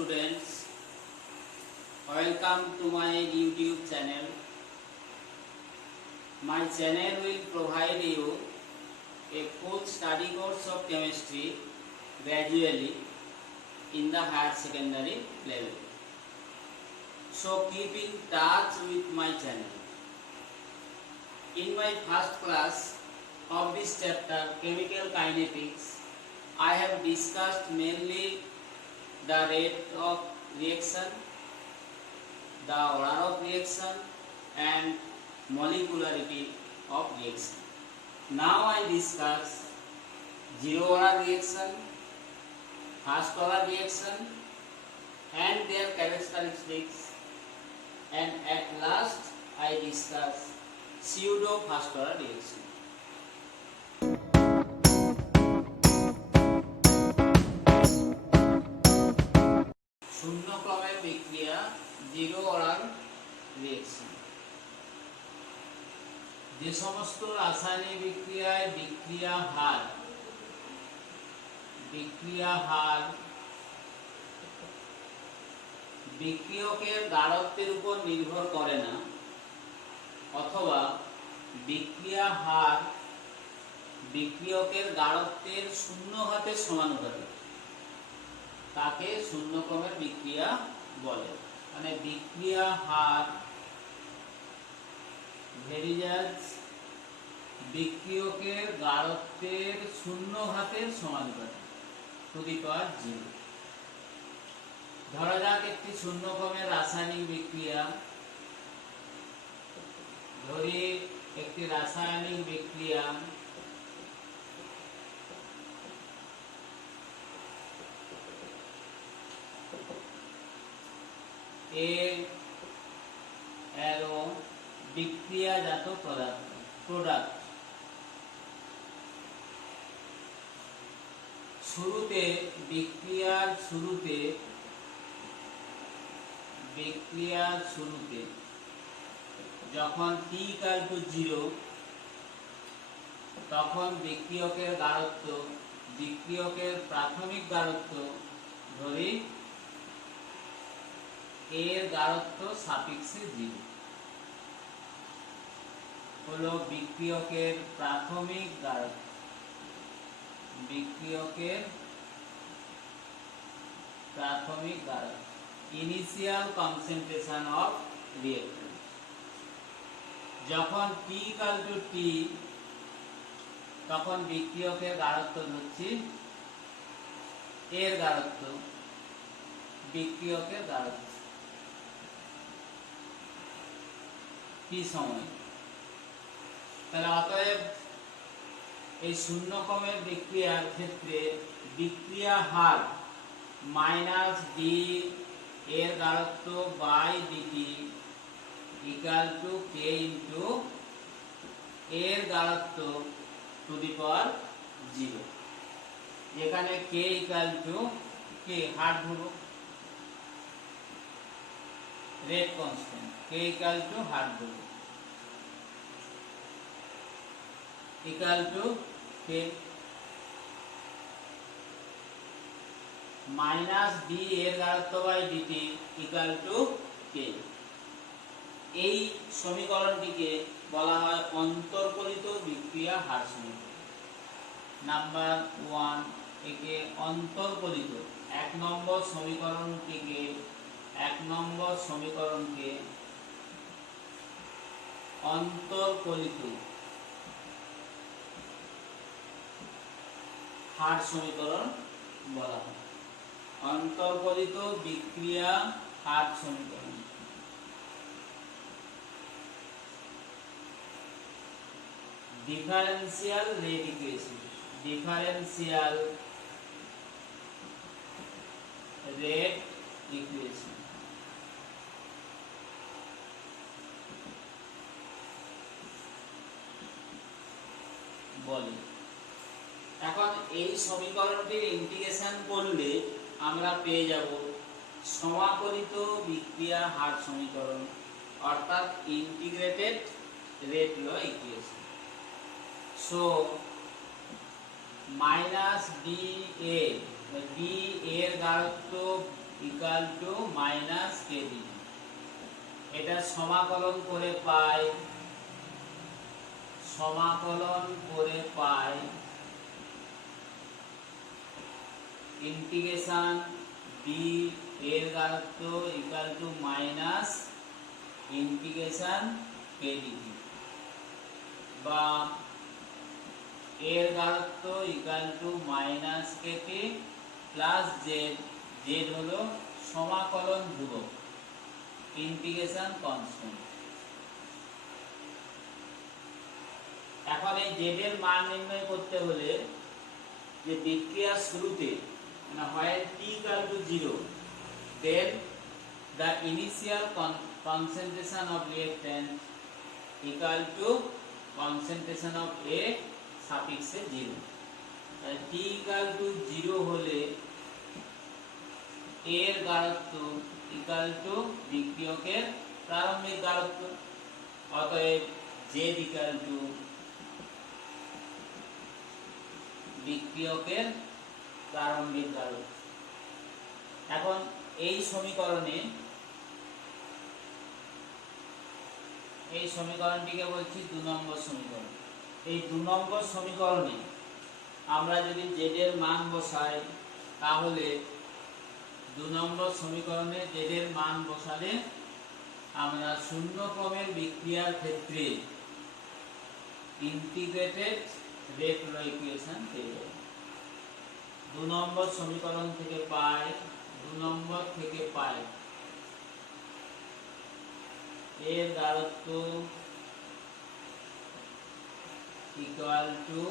students, welcome to my YouTube channel. My channel will provide you a full study course of chemistry gradually in the higher secondary level. So keep in touch with my channel. In my first class of this chapter, Chemical Kinetics, I have discussed mainly the rate of reaction, the order of reaction and molecularity of reaction. Now I discuss zero order reaction, first order reaction and their characteristics, and at last I discuss pseudo first order reaction. শূন্য ক্রমের বিক্রিয়া zero order reaction. যে সমস্ত রাসায়নিক বিক্রিয়ায় বিক্রিয়া হার বিক্রিয়কের গাঢ়ত্বের উপর নির্ভর করে না, অথবা বিক্রিয়া হার বিক্রিয়কের গাঢ়ত্বের শূন্য ঘাতের সমানুপাতিক, তাকে শূন্য ক্রমের বিক্রিয়া বলে। মানে বিক্রিয়া হার ভেরিজাজ বিক্রিয়কের গাঢ়ত্বের শূন্য ঘাতের সমানুপাতিক টু দি পাওয়ার 0। ধরা যাক একটি শূন্য ক্রমের রাসায়নিক বিক্রিয়া, ধরি একটি রাসায়নিক বিক্রিয়া এরো বিক্রিয়াজাত প্রোডাক্ট। বিক্রিয়ার শুরুতে যখন t=0 তখন বিক্রিয়কের গাঢ়ত্ব, বিক্রিয়কের প্রাথমিক গাঢ়ত্ব, ধরি এর গাঢ়ত্ব সাপেক্ষে 0 হলো বিক্রিয়কের প্রাথমিক গাঢ়ত্ব, ইনিশিয়াল কনসেন্ট্রেশন অফ রিঅ্যাক্ট্যান্ট। যখন t=t তখন বিক্রিয়কের গাঢ়ত্ব ধরছি এর গাঢ়ত্ব, বিক্রিয়কের গাঢ়ত্ব t সময়। তাহলে অতএব এই শূন্য ক্রমের বিক্রিয়ার ক্ষেত্রে বিক্রিয়া হার - d এর গাঢ়ত্ব by dt equal to k into এর গাঢ়ত্ব টু দি পাওয়ার 0, যেখানে k ইকুয়াল টু k হার ধরো rate constant, k equal to হার ধরো ইকুয়াল টু k - d এর গাঢ়ত্ব by dt equal to k। এই সমীকরণটিকে বলা হয় অন্তর্কলিত বিক্রিয়া হার সমীকরণ। নাম্বার 1 একে অন্তর্কলিত, 1 নম্বর সমীকরণকে অন্তর্কলিত হার সমীকরণ বলা হয়। অন্তর্কলিত বিক্রিয়া হার সমীকরণ। ডিফারেন্সিয়াল রেট ইকুয়েশন, বলে। এখন এই সমীকরণটির ইন্টিগ্রেশন করলে আমরা পেয়ে যাব সমাকলিত বিক্রিয়া হার সমীকরণ, অর্থাৎ integrated rate law equation. So -dA, d এর গাঢ়ত্ব ইকুয়াল টু মাইনাস কেডি। এটা সমাকলন করে পাই ইন্টিগ্রেশন ডি এর গাঢ়ত্ব equal to minus integration k d, বা এর গাঢ়ত্ব equal to minus k t plus z. Z হলো সমাকলন ধ্রুবক, ইন্টিগ্রেশন কনস্ট্যান্ট। এখন এই জেড এর মান নির্ণয় করতে হলে যে বিক্রিয়ার শুরুতে মানে হয় t equal to 0, then the initial concentration of reactant equal to concentration of A suffix 0। t equal to 0 হলে এর গাঢ়ত্ব ইকুয়াল টু বিক্রিয়কের প্রারম্ভিক গাঢ়ত্ব, অতএব z ইকুয়াল টু বিক্রিয়কের প্রারম্ভিক গাঢ়ত্ব। এখন এই সমীকরণটিকে বলছি 2 নম্বর সমীকরণ। এই 2 নম্বর সমীকরণে আমরা যদি z এর মান বসাই, তাহলে 2 নম্বর সমীকরণে z এর মান বসালে আমরা শূন্য ক্রমের বিক্রিয়ার ক্ষেত্রে ইন্টিগ্রেটেড রেট ল ইকুয়েশন পেয়ে যাব। 2 নম্বর সমীকরণ থেকে পাই এর গাঢ়ত্ব equal to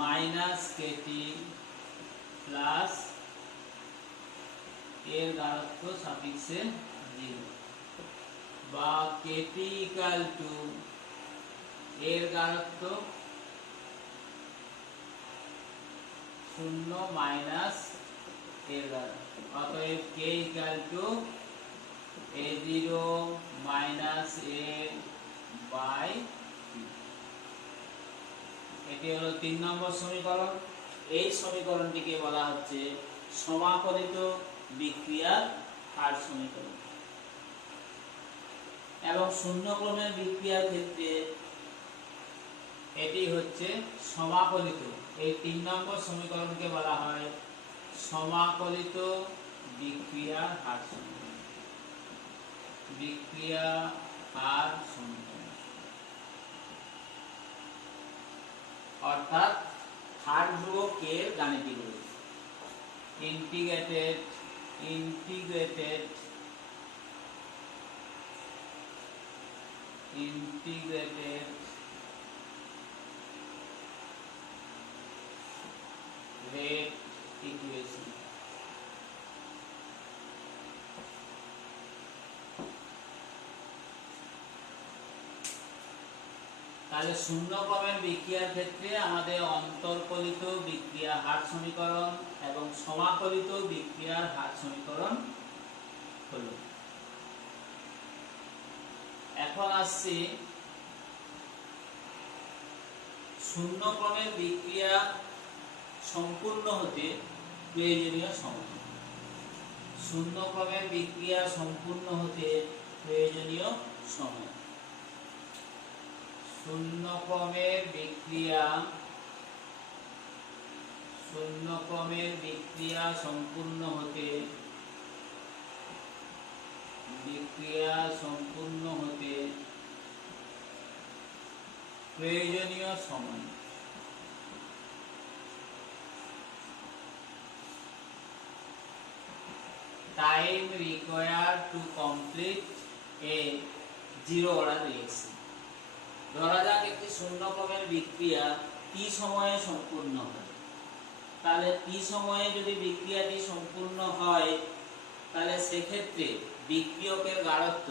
minus k t plus এর গাঢ়ত্ব সাফিক্সে 0, বা কেটি ইকুয়াল টু এর গাঢ়ত্ব 0 মাইনাস এর গাঢ়ত্ব, অতএব k equal to a0 minus a by t। এটি হলো 3 নম্বর সমীকরণ। এই সমীকরণটিকে বলা হচ্ছে সমাকলিত বিক্রিয়ার হার সমীকরণ। এবং শূন্য ক্রমের বিক্রিয়ার ক্ষেত্রে এটি হচ্ছে সমাকলিত। এই 3 নম্বর সমীকরণকে বলা হয় সমাকলিত বিক্রিয়ার হার সমীকরণ। বিক্রিয়া হার সমীকরণ অর্থাৎ হার ধ্রুবক k এর গাণিতিক রূপ। Integrated rate equation। তাহলে শূন্য ক্রমের বিক্রিয়ার ক্ষেত্রে আমাদের অন্তর্কলিত বিক্রিয়া হার সমীকরণ এবং সমাকলিত বিক্রিয়ার হার সমীকরণ হলো। এখন আসছি শূন্য ক্রমের বিক্রিয়া সম্পূর্ণ হতে প্রয়োজনীয় সময়। শূন্য ক্রমের বিক্রিয়া সম্পূর্ণ হতে প্রয়োজনীয় সময়। শূন্য ক্রমের বিক্রিয়া সম্পূর্ণ হতে প্রয়োজনীয় সময়। Time required to complete a zero order reaction। ধরা যাক একটি শূন্য ক্রমের বিক্রিয়া t সময়ে সম্পূর্ণ হয়। তাহলে t সময়ে যদি বিক্রিয়াটি সম্পূর্ণ হয়, তাহলে সেক্ষেত্রে বিক্রিয়কের গাঢ়ত্ব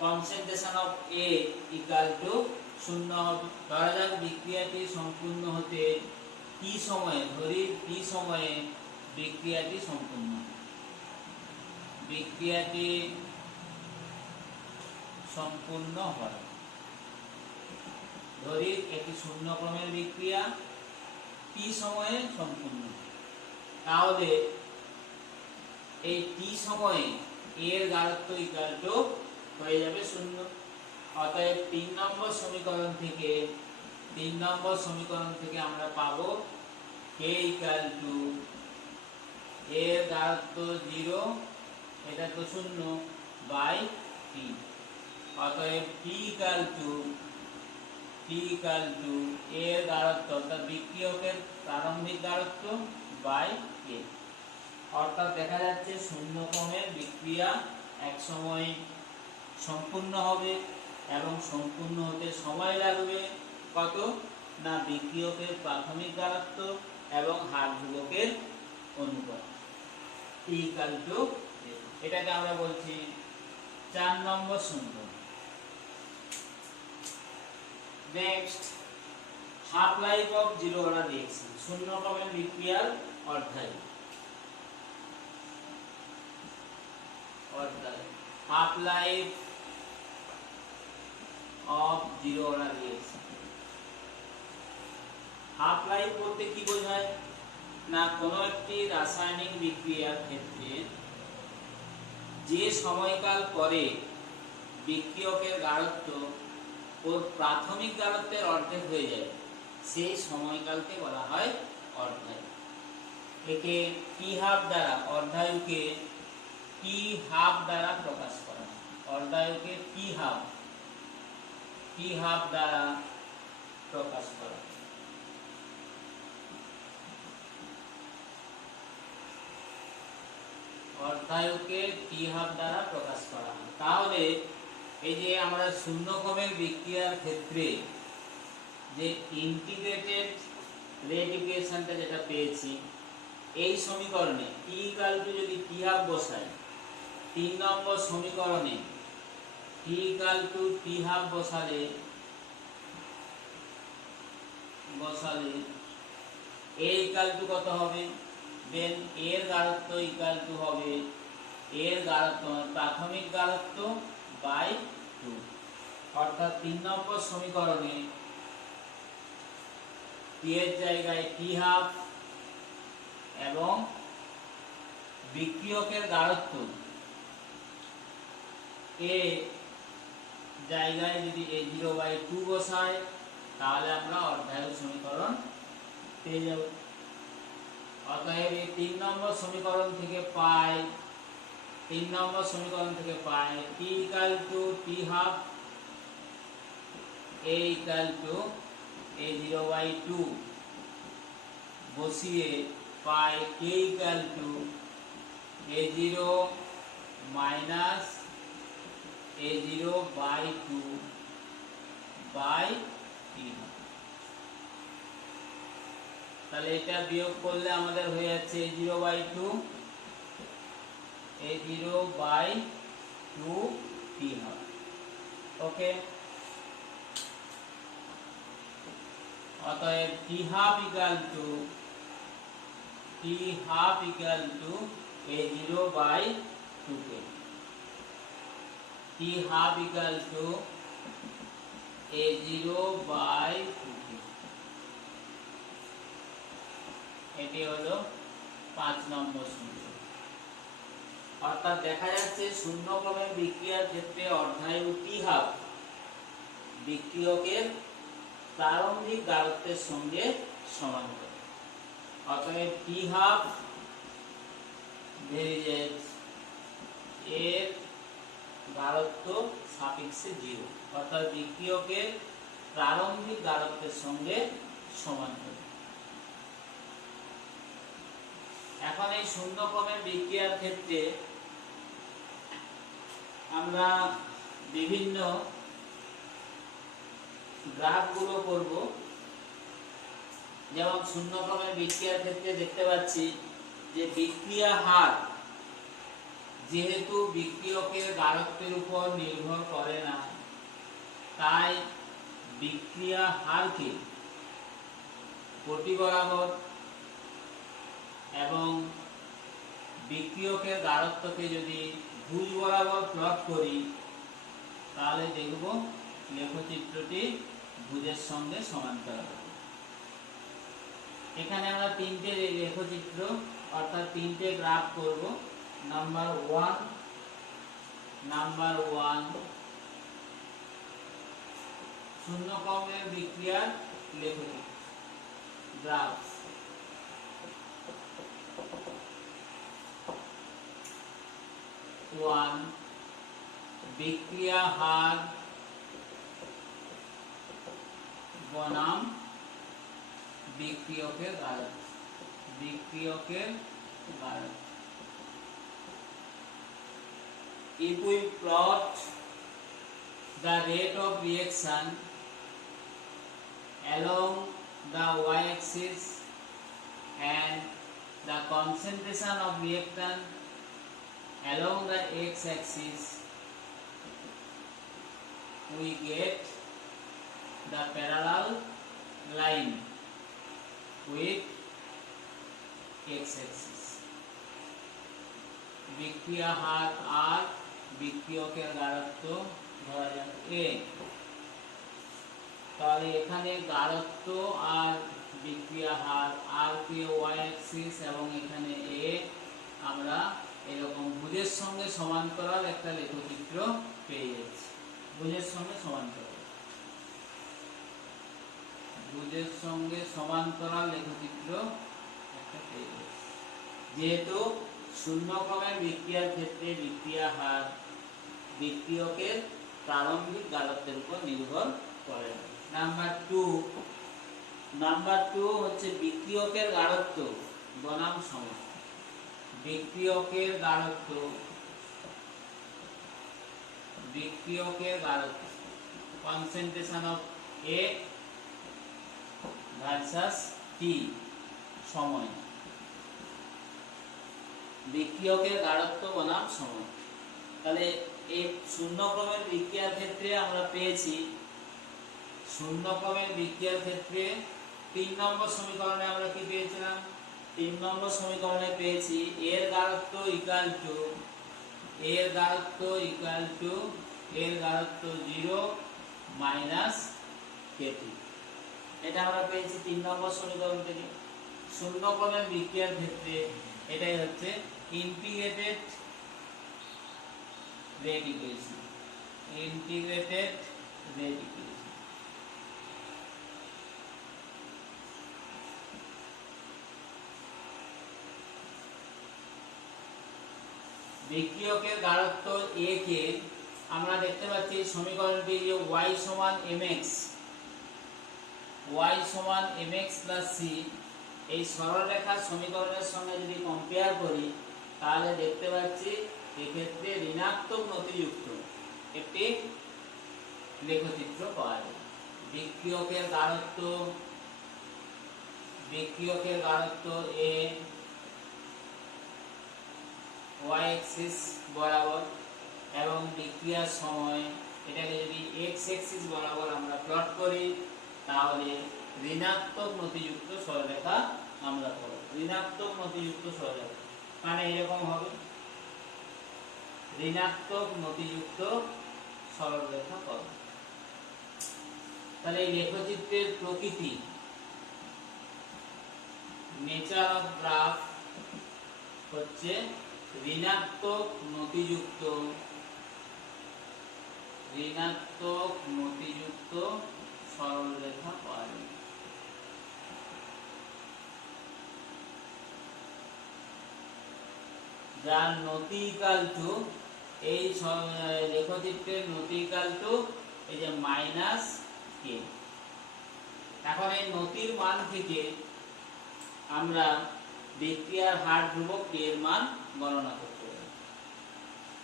concentration of A equal to 0 হবে। ধরা যাক বিক্রিয়াটি সম্পূর্ণ হতে t সময়ে, ধরি t সময়ে বিক্রিয়াটি সম্পূর্ণ হয়। বিক্রিয়াটি সম্পূর্ণ হয়, ধরি এটি শূন্য ক্রমের বিক্রিয়া t সময়ে সম্পূর্ণ। তাহলে এই টি সময়ে এর গাঢ়ত্ব ইকুয়াল টু হয়ে যাবে 0। অতএব 3 নম্বর সমীকরণ থেকে আমরা পাবো k ইকুয়াল টু এর গাঢ়ত্ব 0, এটা তো 0 বাই t। অতএব t ইকুয়াল টু এর গাঢ়ত্ব অর্থাৎ বিক্রিয়কের প্রারম্ভিক গাঢ়ত্ব বাই k। অর্থাৎ দেখা যাচ্ছে শূন্যক্রমের বিক্রিয়া এক সময় সম্পূর্ণ হবে এবং সম্পূর্ণ হতে সময় লাগবে কত না বিক্রিয়কের প্রাথমিক গাঢ়ত্ব এবং হার ধ্রুবকের অনুপাত t ইকুয়াল টু, এটাকে আমরা বলছি 4 নম্বর সমীকরণ। Next half life of zero order reaction, শূন্যক্রমের বিক্রিয়ার অর্ধায়ু। Half life of zero order reaction. Half life বলতে কি বোঝায় না কোনো একটি রাসায়নিক বিক্রিয়ার ক্ষেত্রে যে সময়কাল পরে বিক্রিয়কের গাঢ়ত্ব ওর প্রাথমিক গাঢ়ত্বের অর্ধেক হয়ে যায় সেই সময়কালকে বলা হয় অর্ধায়ু। একে টি হাফ দ্বারা, অর্ধায়ুকে টি হাফ দ্বারা প্রকাশ করা হয়। অর্ধায়ুকে টি হাফ দ্বারা প্রকাশ করা হয়। অর্ধায়ুকে টি হাফ দ্বারা প্রকাশ করা হয়। তাহলে এই যে আমরা শূন্যক্রমের বিক্রিয়ার ক্ষেত্রে যে ইন্টিগ্রেটেড রেট ইকুয়েশনটা যেটা পেয়েছি, এই সমীকরণে টি ইকুয়াল টু যদি টি হাফ বসাই, 3 নম্বর সমীকরণে টি ইকুয়াল টু টি হাফ বসালে এ ইকুয়াল টু কত হবে, দেন এর গাঢ়ত্ব ইকুয়াল টু হবে এর গাঢ়ত্ব প্রাথমিক গাঢ়ত্ব বাই 2। অর্থাৎ 3 নম্বর সমীকরণে টি এর জায়গায় টি হাফ এবং বিক্রিয়কের গাঢ়ত্ব এ জায়গায় যদি a0/2 বসাই তাহলে আমরা অর্ধায়ু সমীকরণ পেয়ে যাব। অতএব এই 3 নম্বর সমীকরণ থেকে পাই t equal to t half, a equal to a0/2 বসিয়ে পাই k equal to a0 minus a0/2 by t। তাহলে এটা বিয়োগ করলে আমাদের হয়ে যাচ্ছে a0/2 t হবে। ওকে, অতএব t half equal to a0/2 K t half equal to a0/2 কে, এটি হলো 5 নম্বর সমীকরণ। অর্থাৎ দেখা যাচ্ছে শূন্যক্রমের বিক্রিয়ার ক্ষেত্রে অর্ধায়ু টি হাফ বিক্রিয়কের প্রারম্ভিক গাঢ়ত্বের সঙ্গে সমান্তরাল। অতএব টি হাফ ভেরিজেজ এর গাঢ়ত্ব সাপেক্ষে 0, অর্থাৎ বিক্রিয়কের প্রারম্ভিক গাঢ়ত্বের সঙ্গে সমান্তরাল। এখন এই শূন্যক্রমের বিক্রিয়ার ক্ষেত্রে আমরা বিভিন্ন গ্রাফগুলো করব। যেমন শূন্যক্রমের বিক্রিয়ার ক্ষেত্রে দেখতে পাচ্ছি যে বিক্রিয়া হার যেহেতু বিক্রিয়কের গাঢ়ত্বের উপর নির্ভর করে না, তাই বিক্রিয়া হারকে পটি বরাবর এবং বিক্রিয়কের গাঢ়ত্বকে যদি ভুজ বরাবর প্লট করি তাহলে দেখব লেখচিত্রটি ভুজের সঙ্গে সমান্তরাল। এখানে আমরা 3টে লেখচিত্র অর্থাৎ তিনটে গ্রাফ করব। নাম্বার ওয়ান শূন্যক্রমের বিক্রিয়ার লেখচিত্র গ্রাফ। ওয়ান বিক্রিয়া হার বনাম বিক্রিয়কের গাঢ়ত্ব। If we plot the rate of reaction along the y-axis and the concentration of reactant along the x-axis, we get the parallel line with x-axis. বিক্রিয়া হার আর বিক্রিয়কের গাঢ়ত্ব ধরা যাক a। তাহলে এখানে গাঢ়ত্ব আর বিক্রিয়া হার আর কে y অ্যাক্সিস এবং এখানে a, আমরা এরকম ভুজের সঙ্গে সমান্তরাল একটা লেখচিত্র পেয়ে যাচ্ছি। ভুজের সঙ্গে সমান্তরাল লেখচিত্র একটা পেয়ে যাচ্ছি। যেহেতু শূন্যক্রমের বিক্রিয়ার ক্ষেত্রে বিক্রিয়া হার বিক্রিয়কের প্রারম্ভিক গাঢ়ত্বের উপর নির্ভর করে। নাম্বার টু হচ্ছে বিক্রিয়কের গাঢ়ত্ব বনাম সময়। বিক্রিয়কের গাঢ়ত্ব কনসেন্ট্রেশন অফ এ ভার্সাস টি সময়। বিক্রিয়কের গাঢ়ত্ব বনাম সময়। তাহলে এই শূন্যক্রমের বিক্রিয়ার ক্ষেত্রে আমরা পেয়েছি, শূন্যক্রমের বিক্রিয়ার ক্ষেত্রে 3 নম্বর সমীকরণে আমরা কি পেয়েছিলাম? 3 নম্বর সমীকরণে পেয়েছি এর গাঢ়ত্ব ইকুয়াল টু 0 মাইনাস কেটি। এটা আমরা পেয়েছি 3 নম্বর সমীকরণ থেকে। শূন্যক্রমের বিক্রিয়ার ক্ষেত্রে এটাই হচ্ছে ইন্টিগ্রেটেড রেট ইকুয়েশন। বিক্রিয়কের গাঢ়ত্ব a কে আমরা দেখতে পাচ্ছি সমীকরণটি যে y সমান mx প্লাস c, এই সরলরেখার সমীকরণের সঙ্গে যদি কম্পেয়ার করি তাহলে দেখতে পাচ্ছি এক্ষেত্রে ঋণাত্মক নতিযুক্ত একটি লেখচিত্র পাওয়া যায়। বিক্রিয়কের গাঢ়ত্ব a y অ্যাক্সিস বরাবর এবং বিক্রিয়ার সময় এটাকে যদি x অ্যাক্সিস বরাবর আমরা প্লট করি তাহলে ঋণাত্মক নতিযুক্ত সরলরেখা আমরা পাবো। ঋণাত্মক নতিযুক্ত সরলরেখা মানে এরকম হবে, ঋণাত্মক নতিযুক্ত সরলরেখা পাবো। তাহলে এই লেখচিত্রের প্রকৃতি, নেচার অফ গ্রাফ হচ্ছে ঋণাত্মক নতিযুক্ত সরলরেখা পাওয়া যায়। যার নতি ইকুয়াল টু, এই লেখচিত্রের নতি ইকুয়াল টু এই যে মাইনাস কে। এখন এই নতির মান থেকে আমরা বিক্রিয়ার হার ধ্রুবক কে এর মান গণনা করতে পারি।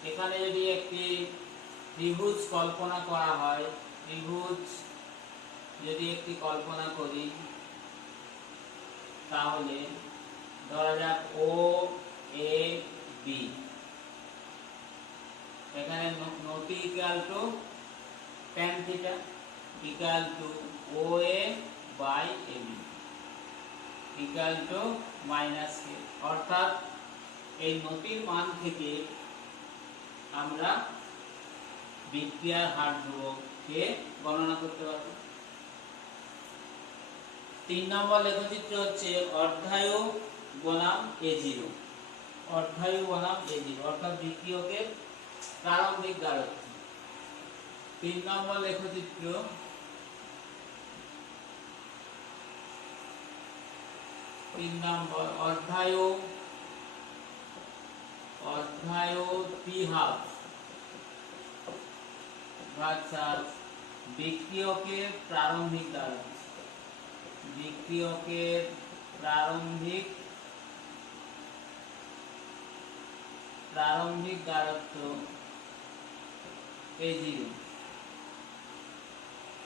এখানে যদি একটি ত্রিভুজ কল্পনা করা হয়, যদি একটি কল্পনা করি তাহলে ধরা যাক ও এ বি, এখানে নতি equal to tan theta equal to O A by A B equal to minus k. অর্থাৎ এই নতির মান থেকে আমরা বিক্রিয়ার হার ধ্রুবক কে গণনা করতে পারব। 3 নম্বর লেখচিত্র হচ্ছে অর্ধায়ু বনাম A0, অর্ধায়ু বনাম A0 অর্থাৎ বিক্রিয়কের প্রারম্ভিক গাঢ়ত্ব। 3 নম্বর লেখচিত্র, অর্ধায়ু T1/2 ভার্সাস বিক্রিয়কের প্রারম্ভিক গাঢ়ত্ব। বিক্রিয়কের প্রারম্ভিক গাঢ়ত্ব A0।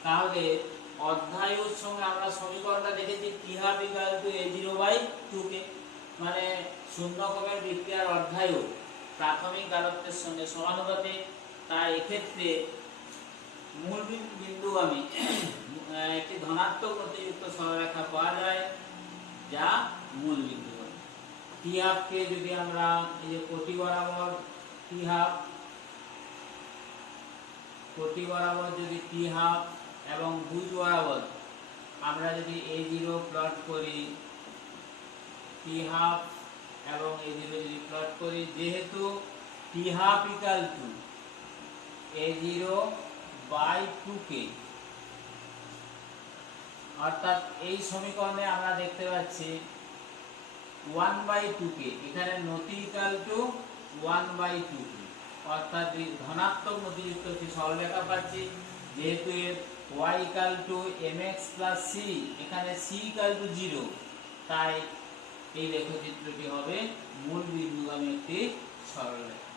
তাহলে অর্ধায়ুর সঙ্গে আমরা সমীকরণটা দেখেছি T1/2 A0/2 মানে শূন্যকোণের বিক্রিয়ার অর্ধায়ু প্রাথমিক গাঢ়ত্বের সঙ্গে সমানুপাতিক। তাই এক্ষেত্রে মূল বিন্দুগামী একটি ধনাত্মক নতিযুক্ত সরলরেখা পাওয়া যায় যা মূল বিন্দুগামী। T1/2 কে যদি আমরা এই যে কোটি বরাবর যদি T1/2 এবং ভুজ বরাবর আমরা যদি A0 প্লট করি, T1/2 এবং A0 যদি প্লট করি, যেহেতু T1/2 A0/2 অর্থাৎ এই সমীকরণে আমরা দেখতে পাচ্ছি 1/2 এখানে নতি ইকুয়াল টু 1/2 অর্থাৎ ধনাত্মক নতিযুক্ত একটি সরলরেখা পাচ্ছি। যেহেতু এর y equal to mx plus c, এখানে c ইকুয়াল টু 0, তাই এই লেখচিত্রটি হবে মূল বিন্দুগামী একটি সরলরেখা।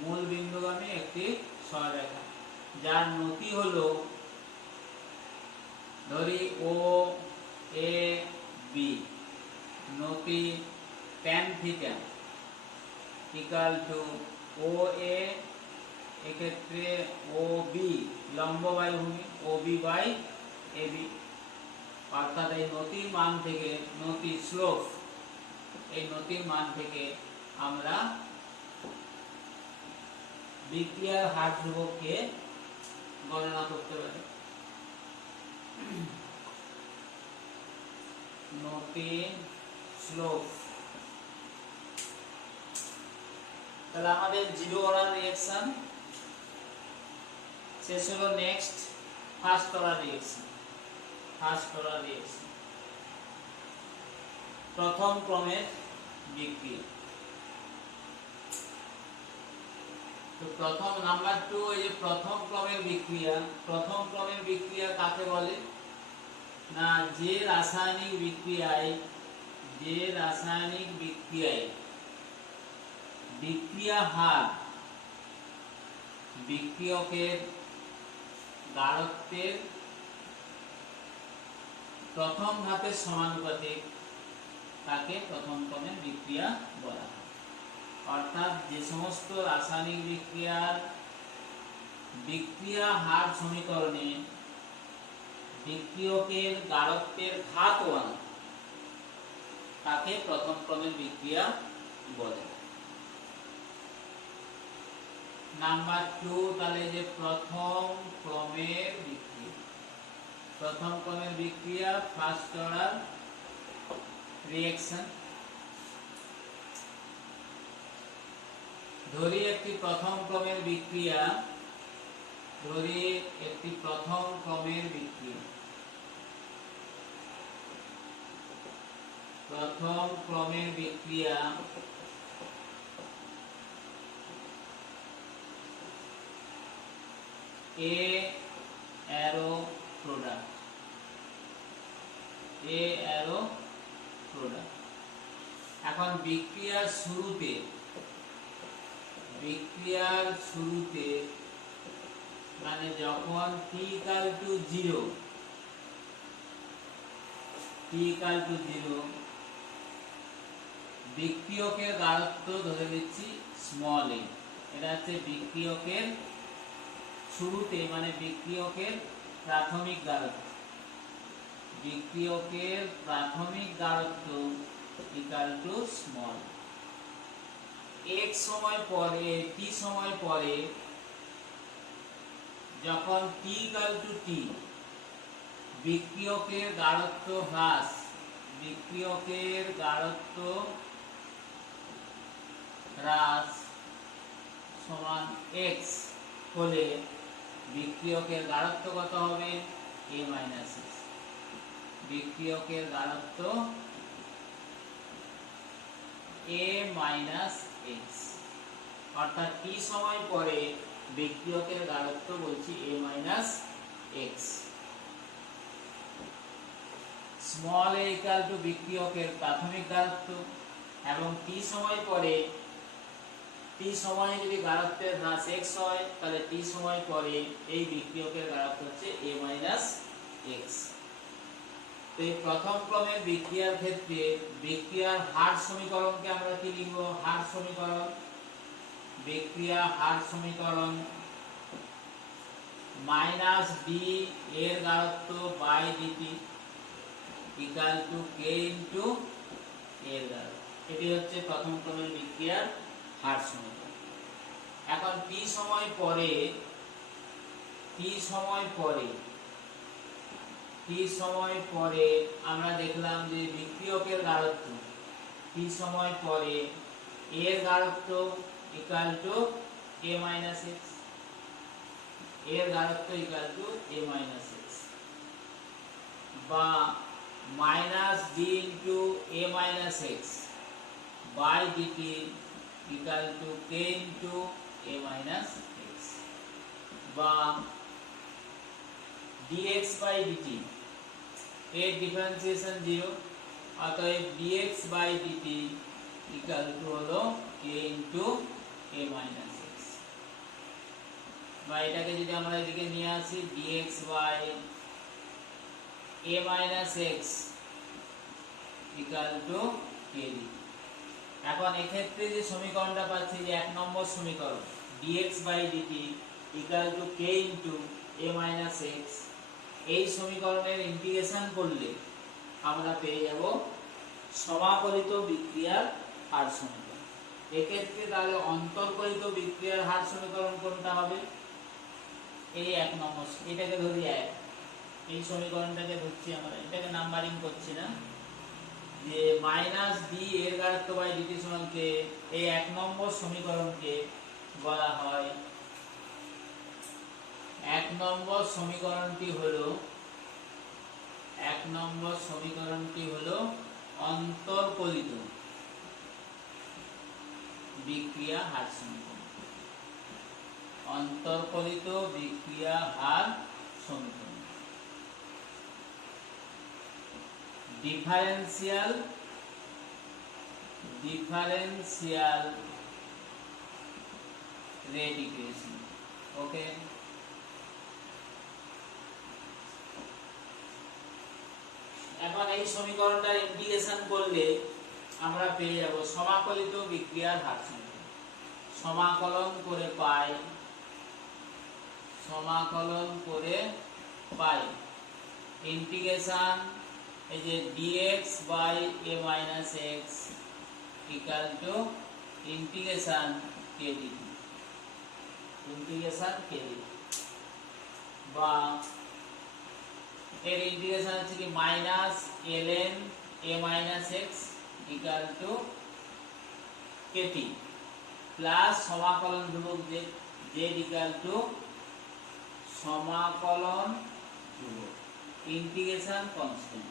মূল বিন্দুগামী একটি সরলরেখা যার নতি হলো, ধরি ও এ বি, নতি tan theta equal to O এ, এক্ষেত্রে ও বি লম্ব বায়ুভূমি ও বি বাই এ বি। অর্থাৎ এই নতির মান থেকে, নতি স্লোপ, এই নতির মান থেকে আমরা বিক্রিয়ার হার ধ্রুবককে গণনা করতে পারি। নতি স্লোপ, তাহলে আমাদের জিরো অর্ডার রিঅ্যাকশন শেষ হলো। Next first order reaction. প্রথম ক্রমের বিক্রিয়া। তো প্রথম নাম্বার 2, এই যে প্রথম ক্রমের বিক্রিয়া। প্রথম ক্রমের বিক্রিয়া কাকে বলে না, যে রাসায়নিক বিক্রিয়ায় বিক্রিয়া হার বিক্রিয়কের গাঢ়ত্বের প্রথম ধাপের সমানুপাতিক, তাকে প্রথম ক্রমের বিক্রিয়া বলা হয়। অর্থাৎ যে সমস্ত রাসায়নিক বিক্রিয়া হার সমীকরণে বিক্রিয়কের গাঢ়ত্বের ঘাত 1, তাকে প্রথম ক্রমের বিক্রিয়া বলে। নাম্বার 2, তাহলে যে প্রথম ক্রমের বিক্রিয়া ফার্স্ট অর্ডার রিঅ্যাকশন। ধরি একটি প্রথম ক্রমের বিক্রিয়া, A অ্যারো প্রোডাক্ট। এখন বিক্রিয়ার শুরুতে মানে যখন t equal to 0, বিক্রিয়কের গাঢ়ত্ব ধরে নিচ্ছি স্মল a। এটা হচ্ছে বিক্রিয়কের শুরুতে, মানে বিক্রিয়কের প্রাথমিক গাঢ়ত্ব। Equal to small. t সময় পরে যখন t equal to t, বিক্রিয়কের গাঢ়ত্ব হ্রাস বিক্রিয়কের গাঢ়ত্ব হ্রাস সমান x হলে বিক্রিয়কের গাঢ়ত্ব কত হবে? a minus x। বিক্রিয়কের গাঢ়ত্ব a মাইনাস x, অর্থাৎ t সময় পরে বিক্রিয়কের গাঢ়ত্ব বলছি a minus x। Small a equal to বিক্রিয়কের প্রাথমিক গাঢ়ত্ব, এবং t সময় পরে t সময়ে যদি গাঢ়ত্বের হ্রাস x হয়, তাহলে t সময় পরে এই বিক্রিয়কের গাঢ়ত্ব হচ্ছে a মাইনাস x। তো এই প্রথম ক্রমের বিক্রিয়ার ক্ষেত্রে বিক্রিয়ার হার সমীকরণকে আমরা কি লিখব? হার সমীকরণ, বিক্রিয়া হার সমীকরণ মাইনাস d এর গাঢ়ত্ব by dt equal to k into এর গাঢ়ত্ব। এটি হচ্ছে প্রথম ক্রমের বিক্রিয়ার হার সমীকরণ। এখন t সময় পরে আমরা দেখলাম যে বিক্রিয়কের গাঢ়ত্ব t সময় পরে এর গাঢ়ত্ব equal to a minus x, এর গাঢ়ত্ব equal to a minus x, বা minus d into a minus x by dt equal to k into a minus x, বা dx বাই dt এর ডিফারেন্সিয়েশন 0, অতএব dx by dt equal to হলো k into a minus x, বা এটাকে যদি আমরা এদিকে নিয়ে আসি dx by a minus x equal to k dt। এখন এক্ষেত্রে যে সমীকরণটা পাচ্ছি, যে এক নম্বর সমীকরণ dx by dt equal to k into a minus x, এই সমীকরণের ইন্টিগ্রেশন করলে আমরা পেয়ে যাব সমাকলিত বিক্রিয়ার হার সমীকরণ। এক্ষেত্রে তাহলে অন্তর্কলিত বিক্রিয়ার হার সমীকরণ কোনটা হবে? এই এক নম্বর, এটাকে ধরি এক, এই সমীকরণটাকে ধরছি আমরা, এটাকে নাম্বারিং করছি না, যে মাইনাস ডি এর গাঢ়ত্ব বাই ডিটি সমান কে, এই এক নম্বর সমীকরণকে বলা হয়, এক নম্বর সমীকরণটি হলো অন্তর্কলিত বিক্রিয়া হার সমীকরণ, অন্তর্কলিত বিক্রিয়া হার সমীকরণ। Differential rate equation. ওকে, এখন এই সমীকরণটার ইন্টিগ্রেশন করলে আমরা পেয়ে যাব সমাকলিত বিক্রিয়ার হার সমীকরণ। সমাকলন করে পাই ইন্টিগ্রেশন, এই যে dx by a minus x equal to integration k dt, বা এর ইন্টিগ্রেশন হচ্ছে কি minus ln a minus x equal to kt plus সমাকলন ধ্রুবক z ইকুয়াল টু সমাকলন ধ্রুবক ইন্টিগ্রেশন কনস্ট্যান্ট।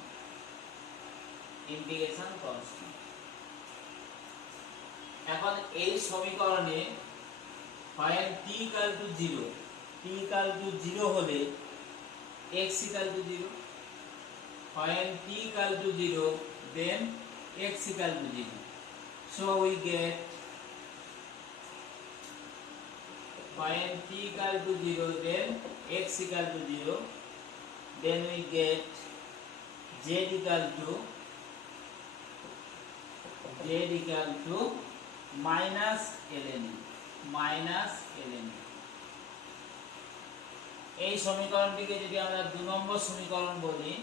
এখন এই সমীকরণে হয় t ইকুয়াল টু 0 হলে x equal to 0, when t equal to 0 then x equal to 0, so we get when t equal to 0 then x equal to 0, then we get z equal to minus ln, এই সমীকরণটিকে যদি আমরা 2 নম্বর সমীকরণ বলি,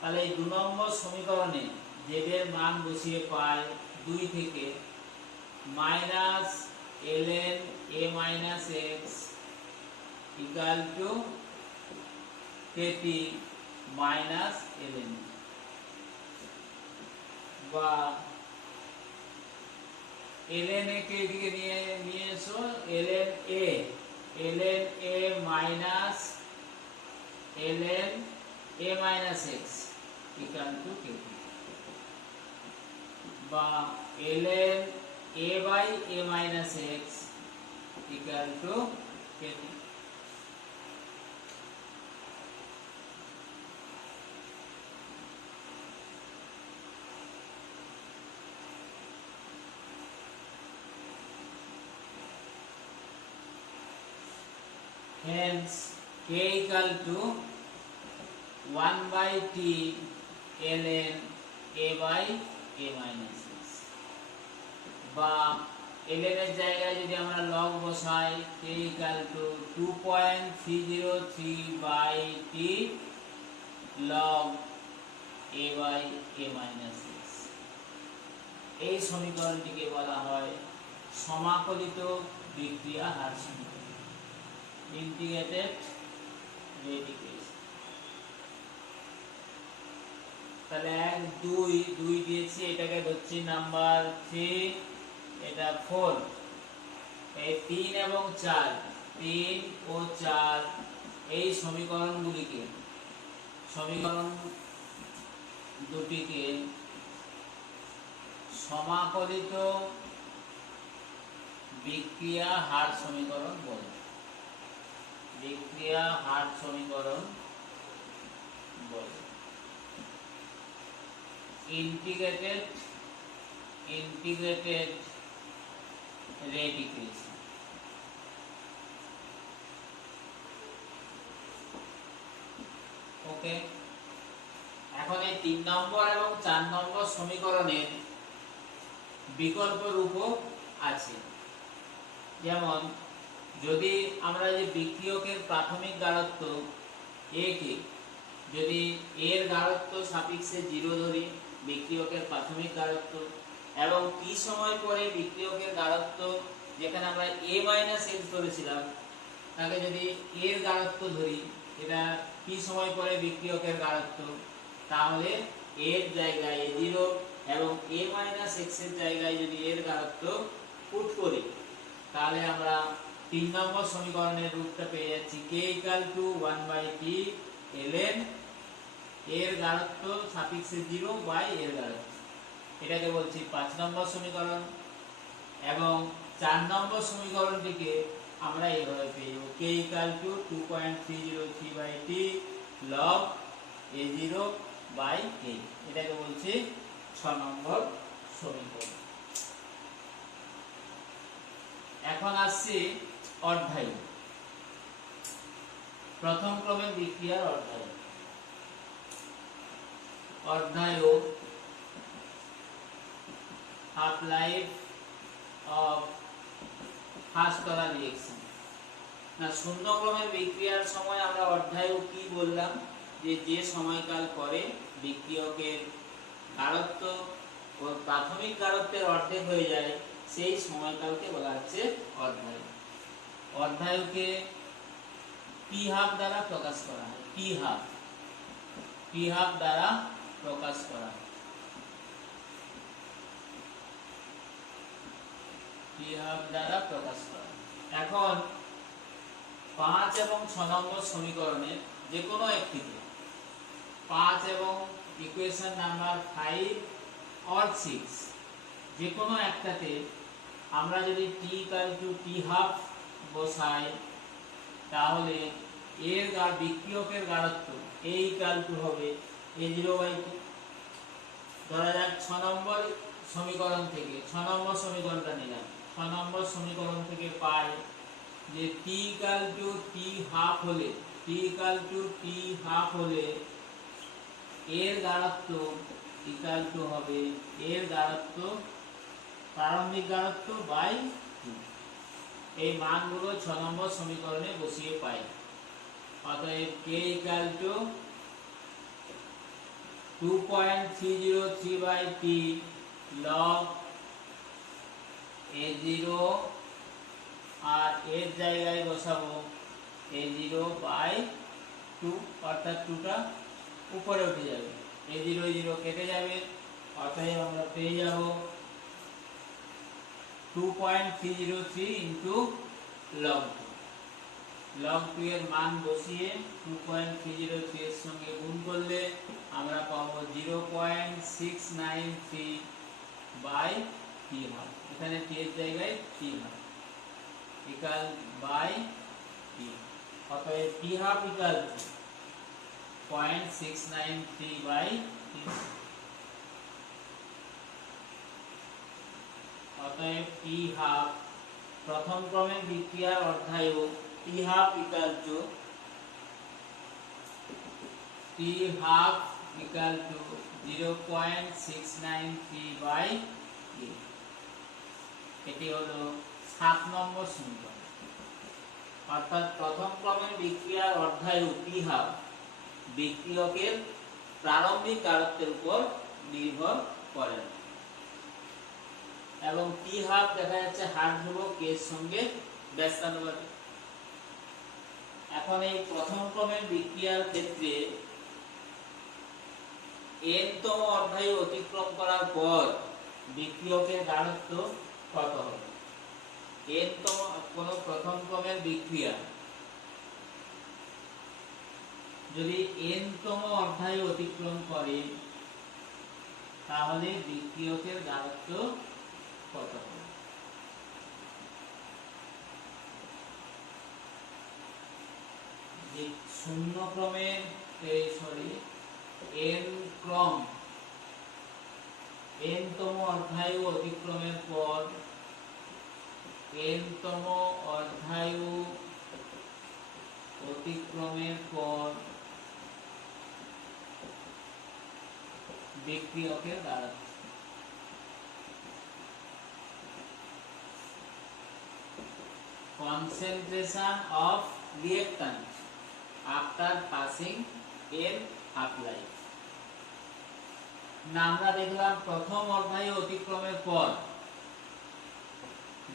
তাহলে এই 2 নম্বর সমীকরণে z এর মান বসিয়ে পাই 2 থেকে minus ln a minus x equal to kt minus ln, বা ln a কে এদিকে নিয়ে এসো, ln a minus ln a minus x equal to kt, বা ln a by a minus x equal to kt। Hence k equal to 1 by t ln a by a minus x, বা ln এর জায়গায় যদি আমরা log বসাই k equal to 2.303 by t log a by a minus x। এই সমীকরণটিকে বলা হয় সমাকলিত বিক্রিয়া হার সমীকরণ, ইন্টিগ্রেটেড রেট ইকুয়েশন। তাহলে 1 2 দিয়েছি, এটাকে ধরছি নাম্বার 3, এটা 4, এই 3 এবং 4, 3 ও 4 এই সমীকরণ দুটিকে সমাকলিত বিক্রিয়া হার সমীকরণ বলে, বিক্রিয়া হার সমীকরণ বলে, ইন্টিগ্রেটেড রেট ইকুয়েশন। ওকে, এখন এই 3 নম্বর এবং 4 নম্বর সমীকরণের বিকল্প রূপও আছে। যেমন যদি আমরা যে বিক্রিয়কের প্রাথমিক গাঢ়ত্ব a কে যদি এর গাঢ়ত্ব সাপেক্ষে 0 ধরি, বিক্রিয়কের প্রাথমিক গাঢ়ত্ব, এবং t সময় পরে বিক্রিয়কের গাঢ়ত্ব যেখানে আমরা a - x ধরেছিলাম তাকে যদি এর গাঢ়ত্ব ধরি, এটা t সময় পরে বিক্রিয়কের গাঢ়ত্ব, তাহলে এর জায়গায় a0 এবং a - x এর জায়গায় যদি এর গাঢ়ত্ব পুট করি, তাহলে আমরা 3 নম্বর সমীকরণের রূপটা পেয়ে যাচ্ছি k = 1/t ln এর গাঢ়ত্ব সাপেক্ষে 0 বাই এর গাঢ়ত্ব। এটাকে বলছি 5 নম্বর সমীকরণ। এবং 4 নম্বর সমীকরণটিকে আমরা এইভাবে পেয়ে যাব, k = 2.303/t log a0 by k। এটাকে বলছি 6 নম্বর সমীকরণ। এখন আসছে অর্ধায়ু, প্রথম ক্রমের বিক্রিয়ার অর্ধায়ু half life of first order reaction। না, শূন্য ক্রমের বিক্রিয়ার সময় আমরা অর্ধায়ু কি বললাম, যে সময়কাল পরে বিক্রিয়কের গাঢ়ত্ব ও প্রাথমিক গাঢ়ত্বের অর্ধেক হয়ে যায়, সেই সময়কালকে বলা হচ্ছে অর্ধায়ু। অর্ধায়ুকে p½ দ্বারা প্রকাশ করা হয়, p½ দ্বারা প্রকাশ করা হয়, p½ দ্বারা প্রকাশ করা হয়। এখন 5 এবং 6 নম্বর সমীকরণের যে কোনো একটিতে, 5 এবং ইকুয়েশন নাম্বার 5 or 6, যে কোনো একটাতে আমরা যদি t = t½ বসাই, তাহলে এর বিক্রিয়কের গাঢ়ত্ব a = হবে a0/2। ধরা যাক 6 নম্বর সমীকরণ থেকে, 6 নম্বর সমীকরণটা নিলাম, 6 নম্বর সমীকরণ থেকে পাই যে t = t½ হলে এর গাঢ়ত্ব হবে এর গাঢ়ত্ব প্রারম্ভিক গাঢ়ত্ব বাই 2। এই মানগুলো 6 নম্বর সমীকরণে বসিয়ে পাই। অতএব k = 2.303/t log a0, আর এর জায়গায় বসাবো a0/2, অর্থাৎ 2টা উপরে উঠে যাবে, a0 কেটে যাবে, অতএব আমরা পেয়ে যাব 2.303 ইন্টু log 2। log 2 এর মান বসিয়ে 2.303 এর সঙ্গে গুণ করলে আমরা পাবো 0.693 বাই টি হাফ, এখানে টি এর জায়গায় টি হাফ ইকাল বাই টি। অতএব টি হাফ ইকাল 0.693 বাই টি। অতএব টি হাফ প্রথম ক্রমের বিক্রিয়ার অর্ধায়ু টি half equal to 0.693 by T. এটি হলো 7 নম্বর সমীকরণ। অর্থাৎ প্রথম ক্রমের বিক্রিয়ার অর্ধায়ু টি হাফ বিক্রিয়কের প্রারম্ভিক গাঢ়ত্বের উপর নির্ভর করে না এবং টি হাফ দেখা যাচ্ছে হার ধ্রুবক কে এর সঙ্গে ব্যস্তানুপাতিক। এখন এই প্রথম ক্রমের বিক্রিয়ার ক্ষেত্রে n তম অর্ধায়ু অতিক্রম করার পর বিক্রিয়কের গাঢ়ত্ব কত হবে? n তম কোন প্রথম ক্রমের বিক্রিয়া যদি n তম অর্ধায়ু অতিক্রম করে তাহলে বিক্রিয়কের গাঢ়ত্ব কত হবে? যে শূন্য ক্রমের n ক্রম n তম অর্ধায়ু অতিক্রমের পর n তম অর্ধায়ু অতিক্রমের পর বিক্রিয়কের গাঢ়ত্ব concentration of reactant after passing n half life। না আমরা দেখলাম প্রথম অর্ধায়ু অতিক্রমের পর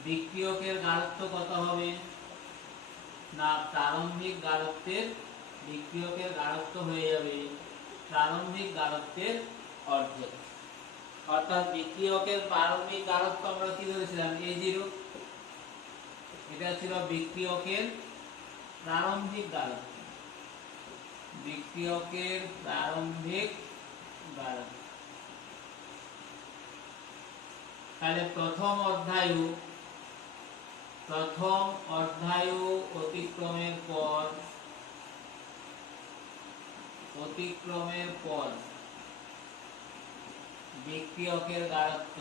বিক্রিয়কের গাঢ়ত্ব কত হবে? না প্রারম্ভিক গাঢ়ত্বের বিক্রিয়কের গাঢ়ত্ব হয়ে যাবে প্রারম্ভিক গাঢ়ত্বের অর্ধেক। অর্থাৎ বিক্রিয়কের প্রারম্ভিক গাঢ়ত্ব আমরা কি ধরেছিলাম A0, এটা ছিল বিক্রিয়কের প্রারম্ভিক গাঢ়ত্ব, বিক্রিয়কের প্রারম্ভিক গাঢ়ত্ব। তাহলে প্রথম অর্ধায়ু অতিক্রমের পর বিক্রিয়কের গাঢ়ত্ব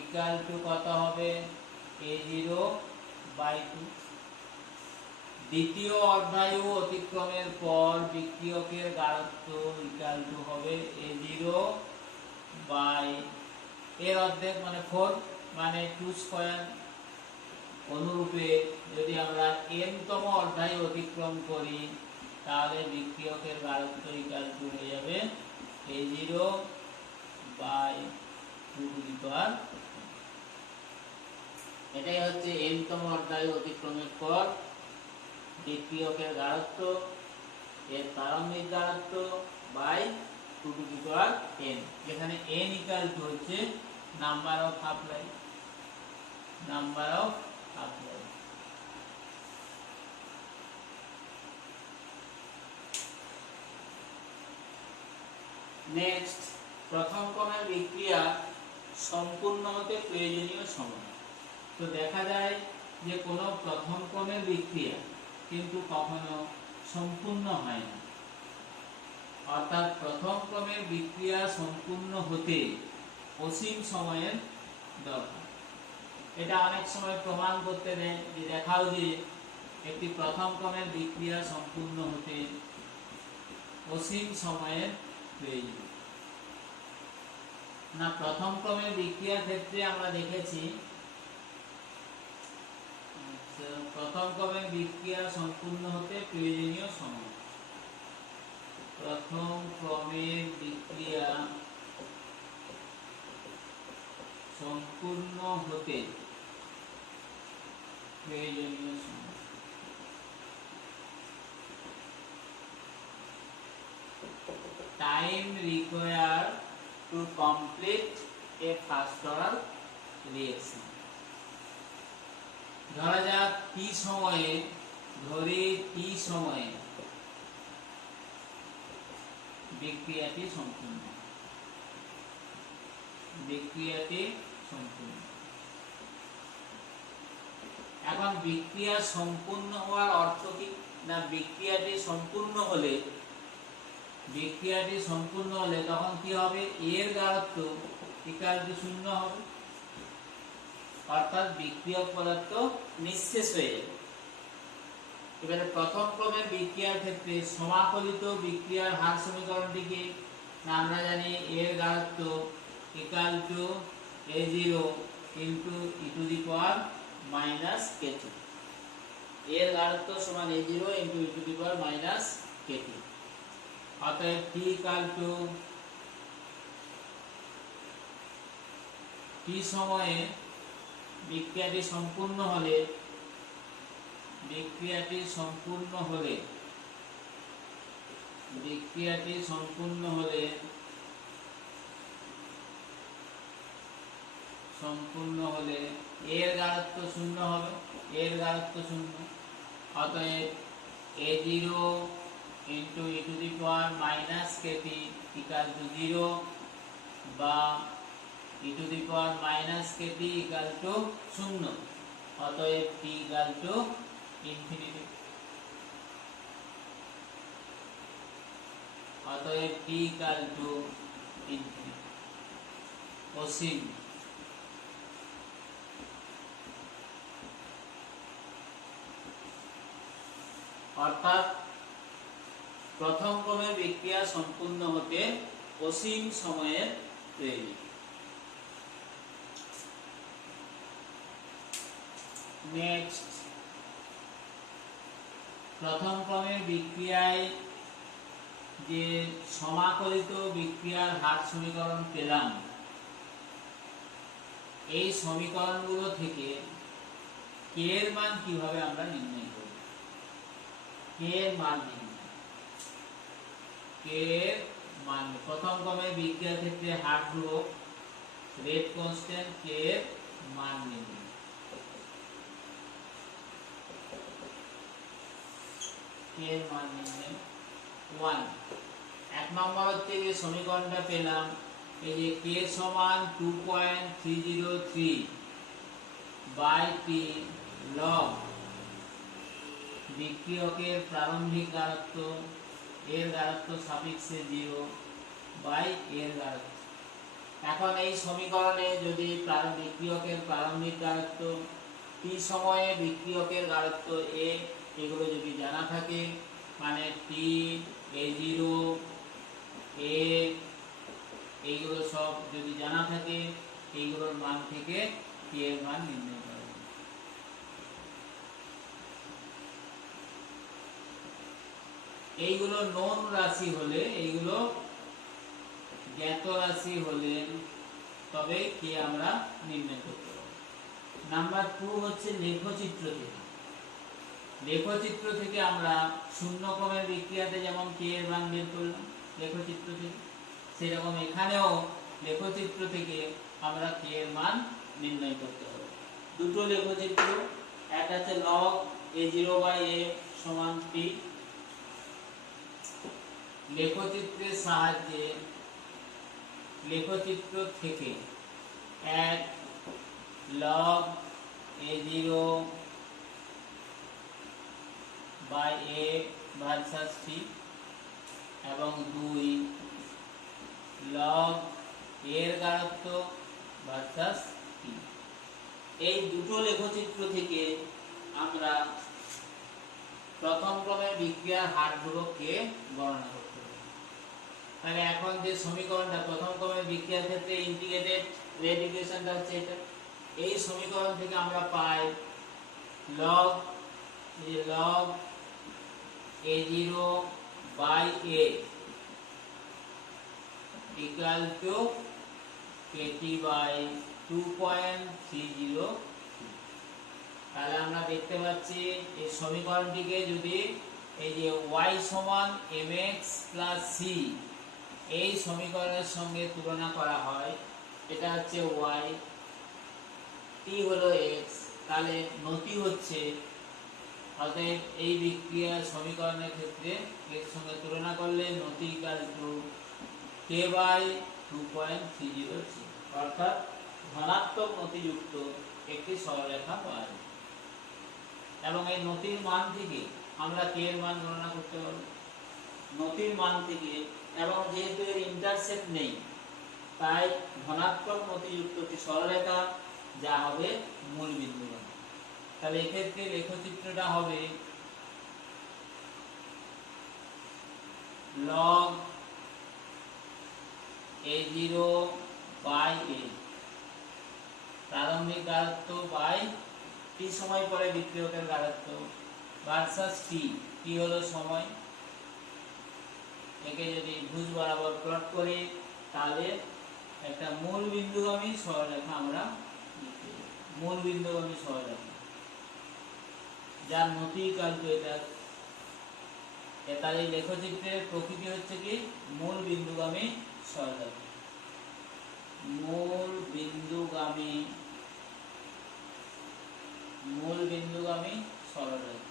ইকুয়াল টু কত হবে? A0/2। দ্বিতীয় অর্ধায়ু অতিক্রমের পর বিক্রিয়কের গাঢ়ত্ব ইকুয়াল টু হবে A0 বাই এর অর্ধেক মানে 4 মানে 2 স্কয়ার। অনুরূপে যদি আমরা n তম অর্ধায়ু অতিক্রম করি তাহলে বিক্রিয়কের গাঢ়ত্ব ইকুয়াল টু হয়ে যাবে A0/2। এটাই হচ্ছে n তম অর্ধায়ু অতিক্রমের পর বিক্রিয়কের গাঢ়ত্ব এর প্রারম্ভিক গাঢ়ত্ব বাই 2n, যেখানে n ইকুয়াল টু হচ্ছে number of half life. Next, প্রথম ক্রমের বিক্রিয়া সম্পূর্ণ হতে প্রয়োজনীয় সময়। তো দেখা যায় যে কোনো প্রথম ক্রমের বিক্রিয়া কিন্তু কখনো সম্পূর্ণ হয় না। অর্থাৎ প্রথম ক্রমের বিক্রিয়া সম্পূর্ণ হতে অসীম সময়ের দরকার। এটা অনেক সময় প্রমাণ করতে দেয় যে দেখাও যে একটি প্রথম ক্রমের বিক্রিয়া সম্পূর্ণ হতে অসীম সময়ের প্রয়োজন। না প্রথম ক্রমের বিক্রিয়ার ক্ষেত্রে আমরা দেখেছি প্রথম ক্রমের বিক্রিয়া সম্পূর্ণ হতে প্রয়োজনীয় সময়। প্রথম ক্রমের বিক্রিয়া সম্পূর্ণ হতে প্রয়োজনীয় সময় time require to complete A first order reaction. ধরা যাক টি সময়ে, ধরি টি সময়ে বিক্রিয়াটি সম্পূর্ণ, বিক্রিয়াটি সম্পূর্ণ। এখন বিক্রিয়া সম্পূর্ণ হওয়ার অর্থ কি? না, বিক্রিয়াটি সম্পূর্ণ হলে, বিক্রিয়াটি সম্পূর্ণ হলে তখন কি হবে? এর গাঢ়ত্ব ইকুয়াল টু 0 হবে, অর্থাৎ বিক্রিয়ক পদার্থ নিঃশেষ হয়ে যাবে। এবারে প্রথম ক্রমের বিক্রিয়ার ক্ষেত্রে সমাকলিত বিক্রিয়ার হার সমীকরণটিকে আমরা জানি এর গাঢ়ত্ব equal to A0 into e to the power minus k2। এর গাঢ়ত্ব সমান A0 into e to the power minus k2। অতএব t ইকুয়াল টু t সময়ে বিক্রিয়াটি সম্পূর্ণ হলে, বিক্রিয়াটি সম্পূর্ণ হলে, বিক্রিয়াটি সম্পূর্ণ হলে, সম্পূর্ণ হলে এর গাঢ়ত্ব 0 হবে, এর গাঢ়ত্ব 0। অতএব A0 into e to the power minus kt equal to 0 বা e to the power minus kt equal to 0। অতএব t ইকুয়াল টু ইনফিনিটি। অতএব t ইকুয়াল টু ইনফিনিটি, অসীম। অর্থাৎ প্রথম ক্রমের বিক্রিয়া সম্পূর্ণ হতে অসীম সময়ের প্রয়োজন। নেক্সট, প্রথম ক্রমের বিক্রিয়ায় যে সমাকলিত বিক্রিয়ার হার সমীকরণ পেলাম, এই সমীকরণগুলো থেকে k এর মান কিভাবে আমরা নির্ণয় করব? k এর মান নির্ণয়, k এর মান প্রথম ক্রমের বিক্রিয়ার ক্ষেত্রে হার ধ্রুবক, রেট কনস্ট্যান্ট, k এর মান নির্ণয়। k এর মান নির্ণয় 1। এক নম্বর হচ্ছে যে সমীকরণটা পেলাম, এই যে k সমান 2.303 বাই t log বিক্রিয়কের প্রারম্ভিক গাঢ়ত্ব, এর গাঢ়ত্ব সাপেক্ষে 0 বাই এর গাঢ়ত্ব। এখন এই সমীকরণে যদি বিক্রিয়কের প্রারম্ভিক গাঢ়ত্ব, t সময়ে বিক্রিয়কের গাঢ়ত্ব a, এগুলো যদি জানা থাকে, মানে t, A0, a, এইগুলো সব যদি জানা থাকে, এইগুলোর মান থেকে t এর মান নির্ণয় করা যাবে। এইগুলো নোন রাশি হলে, এইগুলো জ্ঞাত রাশি হলে তবে কি আমরা নির্ণয় করতে পারব। নাম্বার 2 হচ্ছে লেখচিত্র থেকে। লেখচিত্র থেকে আমরা শূন্য ক্রমের বিক্রিয়াতে যেমন k এর মান বের করলাম লেখচিত্র থেকে, সেরকম এখানেও লেখচিত্র থেকে আমরা k এর মান নির্ণয় করতে হবে। দুটো লেখচিত্র, একটা হচ্ছে log A0 বাই a সমান t। লেখচিত্রের সাহায্যে, লেখচিত্র থেকে এক log A0 by a versus t এবং 2 log এর গাঢ়ত্ব ভার্সাস t। এই দুটো লেখচিত্র থেকে আমরা প্রথম ক্রমের বিক্রিয়ার হার ধ্রুবককে গণনা করতে পারি। তাহলে এখন যে সমীকরণটা প্রথম ক্রমের বিক্রিয়ার ক্ষেত্রে ইন্টিগ্রেটেড রেট ইকুয়েশনটা হচ্ছে এটা। এই সমীকরণ থেকে আমরা পাই log A0 by a equal to kt by 2.303। তাহলে আমরা দেখতে পাচ্ছি এই সমীকরণটিকে যদি এই যে y সমান mx plus c এই সমীকরণের সঙ্গে তুলনা করা হয়, এটা হচ্ছে y, t হলো x, তাহলে নতি হচ্ছে, অতএব এই বিক্রিয়া সমীকরণের ক্ষেত্রে এর সঙ্গে তুলনা করলে নতি ইকুয়াল টু k বাই 2.303, অর্থাৎ ধনাত্মক নতিযুক্ত একটি সরলরেখা পাওয়া যায়। এবং এই নতির মান থেকে আমরা k এর মান গণনা করতে পারব, নতির মান থেকে। এবং যেহেতু এর ইন্টারসেক্ট নেই, তাই ধনাত্মক নতিযুক্ত একটি সরলরেখা যা হবে মূল বিন্দু। তাহলে এক্ষেত্রে লেখচিত্রটা হবে log a0 বাই a, প্রারম্ভিক গাঢ়ত্ব বাই t সময় পরে বিক্রিয়কের গাঢ়ত্ব ভার্সাস t হলো সময়। একে যদি ভুজ বরাবর প্লট করি তাহলে একটা মূল বিন্দুগামী সরলরেখা আমরা লিখতে পারি, মূল বিন্দুগামী সরলরেখা যার নতি ইকুয়াল টু এটা। তার এই লেখচিত্রের প্রকৃতি হচ্ছে কি মূল বিন্দুগামী সরলরেখা, মূল বিন্দুগামী সরলরেখা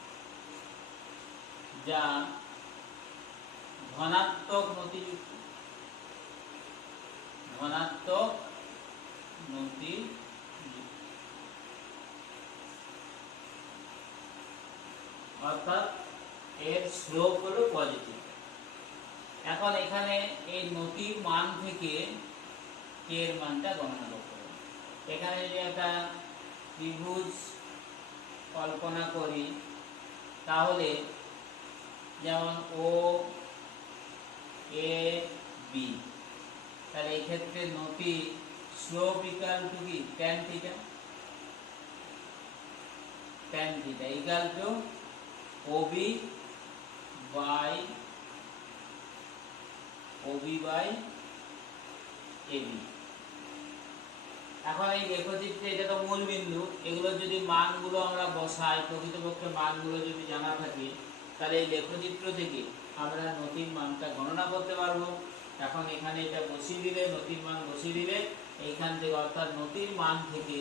যা ধনাত্মক নতিযুক্ত, অর্থাৎ এর স্লোপ হলো পজিটিভ। এখন এখানে এই নতির মান থেকে k এর মানটা গণনা করতে হবে। এখানে যদি একটা ত্রিভুজ কল্পনা করি, তাহলে যেমন ও এ বি, তাহলে এই ক্ষেত্রে নতি স্লোপ ইকুয়াল টু কি tan theta, equal to OB by AB। এখন এই লেখচিত্রে এটা তো মূল বিন্দু, এগুলোর যদি মানগুলো আমরা বসাই, প্রকৃতপক্ষে মানগুলো যদি জানা থাকে, তাহলে এই লেখচিত্র থেকে আমরা নতির মানটা গণনা করতে পারবো। এখন এখানে এটা বসিয়ে দিলে, নতির মান বসিয়ে দিলে এইখান থেকে, অর্থাৎ নতির মান থেকে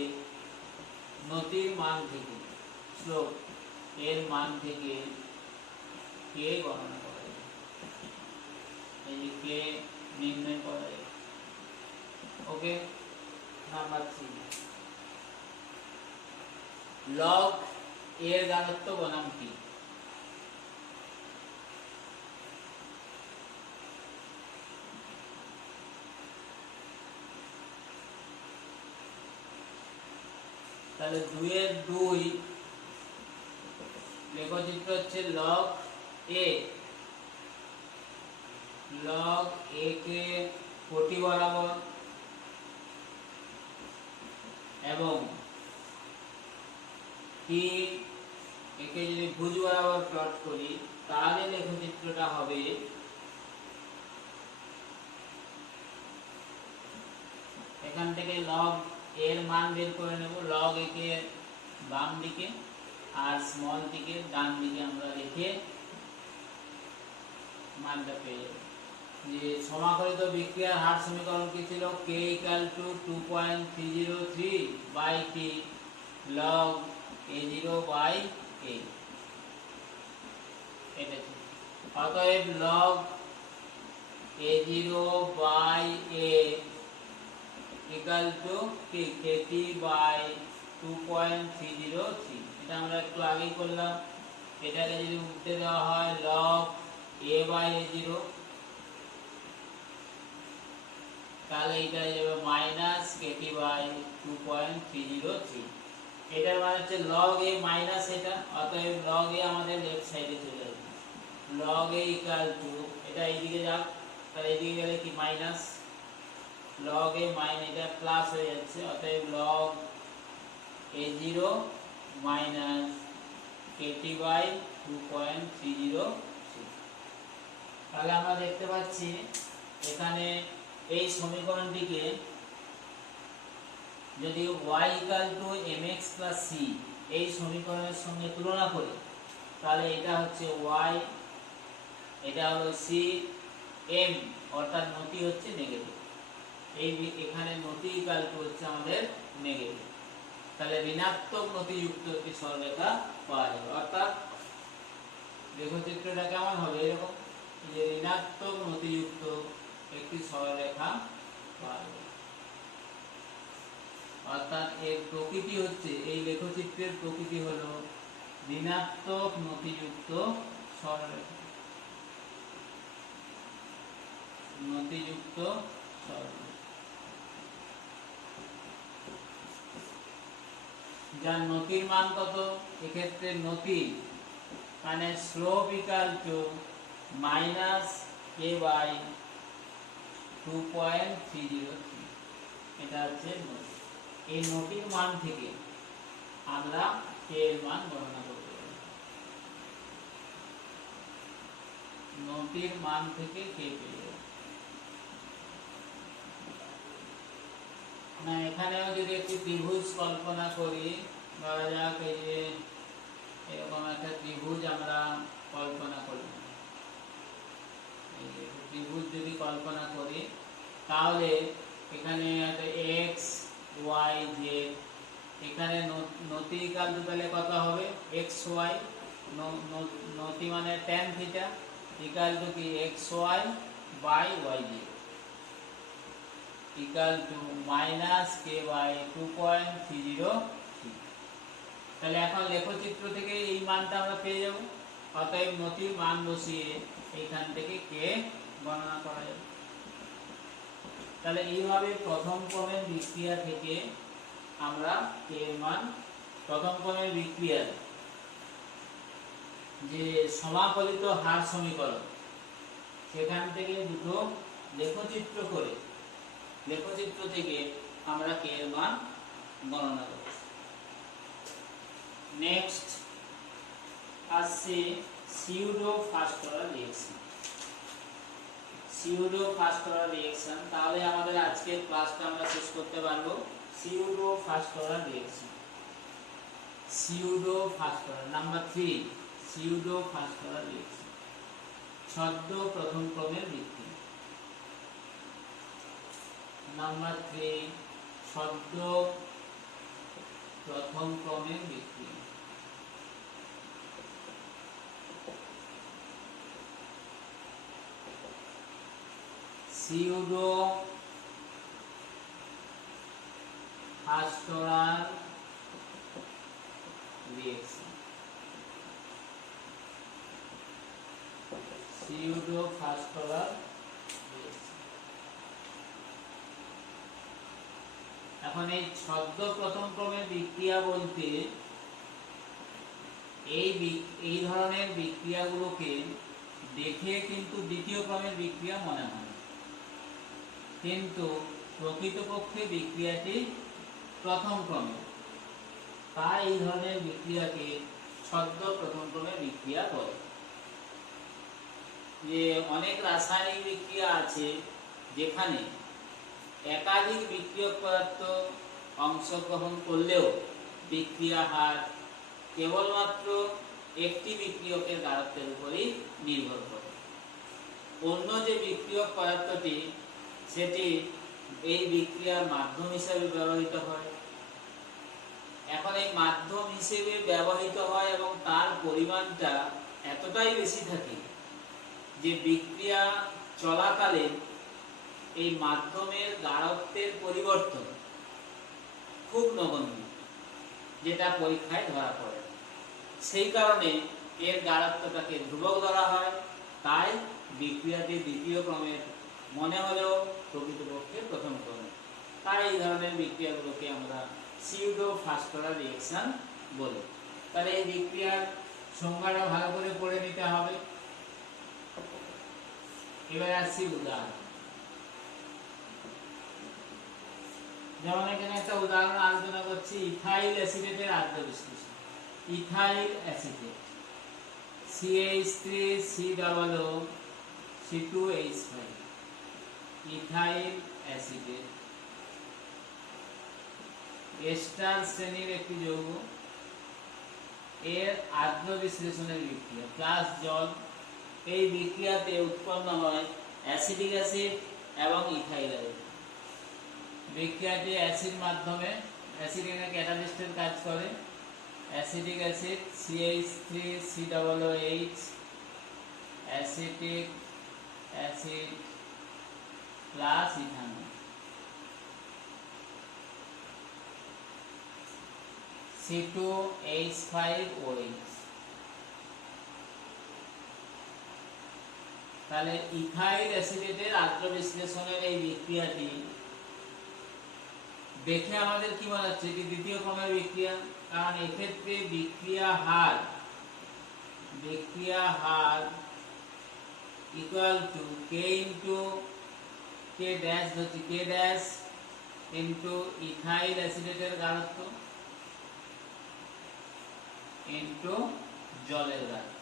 স্লোপ এর মান থেকে k গণনা করা যায়, এই যে k নির্ণয় করা যায়। ওকে, নাম্বার 3, log এর গাঢ়ত্ব বনাম t। তাহলে 2 এর 2 লেখচিত্র হচ্ছে log a কে কোটি বরাবর এবং t একে যদি ভুজ বরাবর প্লট করি, তাহলে লেখচিত্রটা হবে এখান থেকে log এর মান বের করে নেব, log a কে বাম দিকে আর স্মল টিকে ডান দিকে আমরা রেখে মানটা পেয়ে যাব। যে সমাকলিত বিক্রিয়ার হার সমীকরণ কি ছিল, k equal to 2.303 by t log a0 by a, এটা ছিল। অতএব log a0 by a equal to kt by 2.303, এটা আমরা একটু আগেই করলাম। এটাকে যদি উল্টে দেওয়া হয় log a বাই a0, তাহলে এটা হয়ে যাবে মাইনাস kt বাই 2.303। এটার মানে হচ্ছে log a মাইনাস এটা, অতএব log a আমাদের লেফট সাইডে চলে আসবে। log a ইকুয়াল টু, এটা এইদিকে যাক, তাহলে এইদিকে গেলে কি মাইনাস, log a মাইনাস এটা প্লাস হয়ে যাচ্ছে, অতএব log a0 minus kt by 2.303। তাহলে আমরা দেখতে পাচ্ছি এখানে এই সমীকরণটিকে যদি y equal to mx plus c এই সমীকরণের সঙ্গে তুলনা করি, তাহলে এটা হচ্ছে y, এটা হলো c, m অর্থাৎ নতি হচ্ছে নেগেটিভ। এই এখানে নতি ইকুয়াল টু হচ্ছে আমাদের নেগেটিভ। তাহলে ঋণাত্মক নতিযুক্ত একটি সরলরেখা পাওয়া যাবে। অর্থাৎ লেখচিত্রটা কেমন হবে, এরকম যে ঋণাত্মক নতিযুক্ত একটি সরলরেখা পাওয়া যাবে। অর্থাৎ এর প্রকৃতি হচ্ছে, এই লেখচিত্রের প্রকৃতি হলো ঋণাত্মক নতিযুক্ত সরলরেখা, নতিযুক্ত সরলরেখা, যার নতির মান কত, এক্ষেত্রে নতি মানে slope equal to minus k by 2.303। এটা হচ্ছে নতি। এই নতির মান থেকে আমরা কে এর মান গণনা করতে পারি। নতির মান থেকে কে পেয়ে যাব না। এখানেও যদি একটি ত্রিভুজ কল্পনা করি, ধরা যাক এই যে এরকম একটা ত্রিভুজ আমরা কল্পনা করি, ত্রিভুজ যদি কল্পনা করি তাহলে এখানে একটা এক্স ওয়াই জেড, এখানে নতি ইকুয়াল টু তাহলে কত হবে, এক্স ওয়াই, নতি মানে tan থিটা ইকুয়াল টু কি x y by y z equal to minus k by 2.303। তাহলে এখন লেখচিত্র থেকে এই মানটা আমরা পেয়ে যাব। অতএব নতির মান বসিয়ে এইখান থেকে কে গণনা করা যাবে। তাহলে এইভাবে প্রথম ক্রমের বিক্রিয়া থেকে আমরা কে এর মান, প্রথম ক্রমের বিক্রিয়ার যে সমাকলিত হার সমীকরণ, সেখান থেকে দুটো লেখচিত্র করে, লেখচিত্র থেকে আমরা কে এর মান গণনা করব। নেক্সট আসছে pseudo first order reaction. Pseudo first order reaction, তাহলে আমাদের আজকের ক্লাসটা আমরা শেষ করতে পারবো। Pseudo first order reaction, pseudo first order number 3, pseudo first order reaction, ছদ্ম প্রথম ক্রমের বিক্রিয়া। নাম্বার 3, ছদ্ম প্রথম ক্রমের বিক্রিয়া। Pseudo first order reaction, pseudo first order reaction. এখন এই ছদ্ম প্রথম ক্রমের বিক্রিয়া বলতে এই ধরনের বিক্রিয়াগুলোকে দেখে কিন্তু দ্বিতীয় ক্রমের বিক্রিয়া মনে হয়, কিন্তু প্রকৃতপক্ষে বিক্রিয়াটি প্রথম ক্রমের, তাই এই ধরনের বিক্রিয়াকে ছদ্ম প্রথম ক্রমের বিক্রিয়া বলে। যে অনেক রাসায়নিক বিক্রিয়া আছে যেখানে একাধিক বিক্রিয়ক পদার্থ অংশগ্রহণ করলেও বিক্রিয়া হার কেবলমাত্র একটি বিক্রিয়কের গাঢ়ত্বের উপরই নির্ভর করে। অন্য যে বিক্রিয়ক পদার্থটি সেটি এই বিক্রিয়ার মাধ্যম হিসেবে ব্যবহৃত হয়। এখন এই মাধ্যম হিসেবে ব্যবহৃত হয় এবং তার পরিমাণটা এতটাই বেশি থাকে যে বিক্রিয়া চলাকালে এই মাধ্যমের গাঢ়ত্বের পরিবর্তন খুব নগণ্য, যেটা পরীক্ষায় ধরা পড়ে। সেই কারণে এর গাঢ়ত্বটাকে ধ্রুবক ধরা হয়, তাই বিক্রিয়াটি দ্বিতীয় ক্রমের মনে হলেও প্রকৃতপক্ষে প্রথম ক্রমের। তাই এই ধরনের বিক্রিয়াগুলোকে আমরা সিউডো ফার্স্ট অর্ডার রিঅ্যাকশন বলি। তাহলে এই বিক্রিয়ার সংজ্ঞাটা ভালো করে পড়ে নিতে হবে। এবার আসছি উদাহরণ। যেমন এখানে একটা উদাহরণ আলোচনা করছি, ইথাইল অ্যাসিটেটের আদ্য বিশ্লেষণ। Ethyl acetate CH3COO C2H5, ethyl acetate ester শ্রেণীর একটি যৌগ। এর আদ্য বিশ্লেষণের বিক্রিয়া প্লাস জল, এই বিক্রিয়াতে উৎপন্ন হয় অ্যাসিডিক অ্যাসিড এবং ইথাইল অ্যাসিড। বিক্রিয়াটি অ্যাসিড মাধ্যমে, অ্যাসিড এখানে ক্যাটালিস্টের কাজ করে। Acidic acid CH3COOH, acetic acid plus ethanol, C2H5OH। তাহলে ইথাইল অ্যাসিডেটের আদ্র বিশ্লেষণের এই বিক্রিয়াটি দেখে আমাদের কি মনে হচ্ছে এটি দ্বিতীয় ক্রমের বিক্রিয়া, কারণ এক্ষেত্রে বিক্রিয়া হার equal to K into K dash হচ্ছে K ড্যাশ ইন্টু ইথাইল অ্যাসিডেটের গাঢ়ত্ব ইন্টু জলের গাঢ়ত্ব।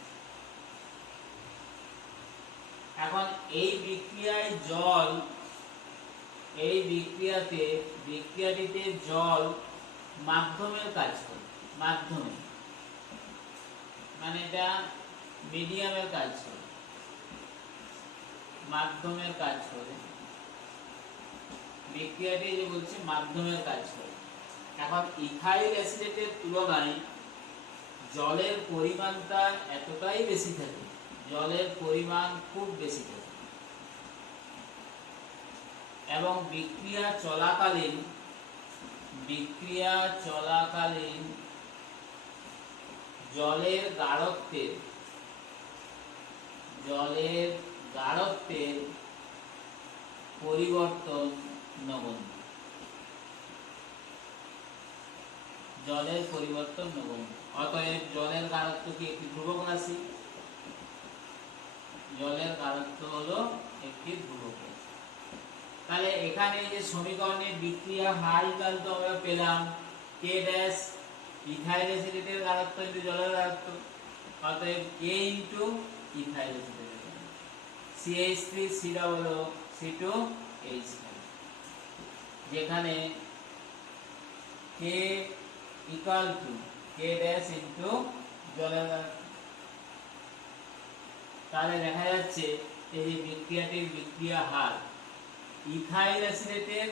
এখন এই বিক্রিয়ায় জল, এই বিক্রিয়াটিতে জল মাধ্যমের কাজ করে, মাধ্যমে মানে এটা মিডিয়ামের কাজ করে, মাধ্যমের কাজ করে, বিক্রিয়াটি যে বলছে মাধ্যমের কাজ করে। এখন ইথাইল অ্যাসিডেটের তুলনায় জলের পরিমাণটা এতটাই বেশি থাকে, জলের পরিমাণ খুব বেশি থাকে, এবং বিক্রিয়া চলাকালীন জলের গাঢ়ত্বের পরিবর্তন নগণ্য, জলের পরিবর্তন নগণ্য। অতএব জলের গাঢ়ত্ব কি একটি ধ্রুবক রাশি? জলের গাঢ়ত্ব হলো একটি ধ্রুবক রাশি। তাহলে এখানে এই যে সমীকরণে বিক্রিয়া হার ইকুয়াল টু আমরা পেলাম K ড্যাশ ইথাইল অ্যাসিডেটের গাঢ়ত্ব ইনটু জলের গাঢ়ত্ব, অতএব K ইনটু ইথাইল অ্যাসিডেটের গাঢ়ত্ব CH3COOH5, যেখানে K equal to K dash into জলের গাঢ়ত্ব। তাহলে দেখা যাচ্ছে এই যে বিক্রিয়াটির বিক্রিয়া হার ইথাইল অ্যাসিডেটের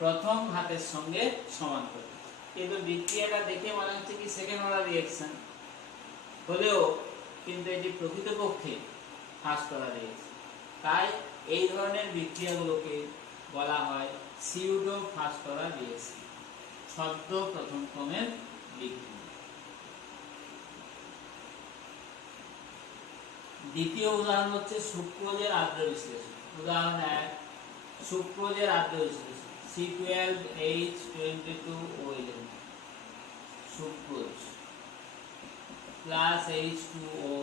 প্রথম ঘাতের সঙ্গে সমানুপাতিক, কিন্তু বিক্রিয়াটা দেখে মনে হচ্ছে কি সেকেন্ড অর্ডার রিঅ্যাকশন হলেও কিন্তু এটি প্রকৃতপক্ষে ফার্স্ট অর্ডার রিঅ্যাকশন। তাই এই ধরনের বিক্রিয়াগুলোকে বলা হয় সিউডো ফার্স্ট অর্ডার রিঅ্যাকশন, ছদ্ম প্রথম ক্রমের বিক্রিয়া। দ্বিতীয় উদাহরণ হচ্ছে সুক্রোজের আদ্র বিশ্লেষণ। উদাহরণ 1, সুক্রোজের আদ্র বিশ্লেষণ C12H22O11, sucrose plus H2O।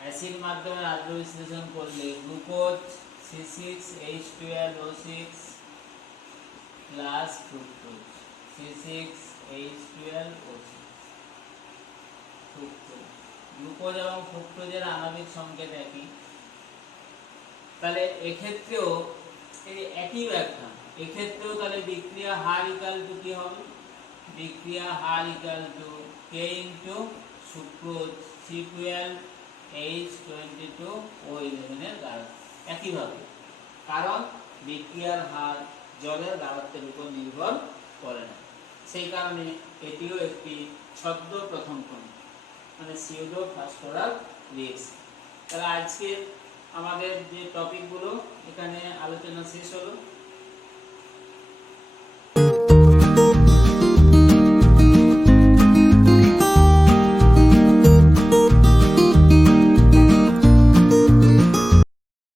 Acid মাধ্যমে আদ্র বিশ্লেষণ করলে glucose C6H12O6 plus fructose C6H12O6। Fructose, glucose এবং ফ্রুক্টোজের আণবিক সংকেত একই। তাহলে এক্ষেত্রেও এই একই ব্যাখ্যা, এক্ষেত্রেও তাহলে বিক্রিয়া হার ইকুয়াল টু কি হবে? বিক্রিয়া হার equal to K into sucrose C12H22O11 এর গাঢ়ত্ব একইভাবে, কারণ বিক্রিয়ার হার জলের গাঢ়ত্বের উপর নির্ভর করে না, সেই কারণে এটিও একটি ছদ্ম প্রথম ক্রম মানে সিউডো ফার্স্ট অর্ডার রিঅ্যাকশন। তাহলে আজকে আমাদের যে টপিকগুলো এখানে আলোচনা শেষ হলো।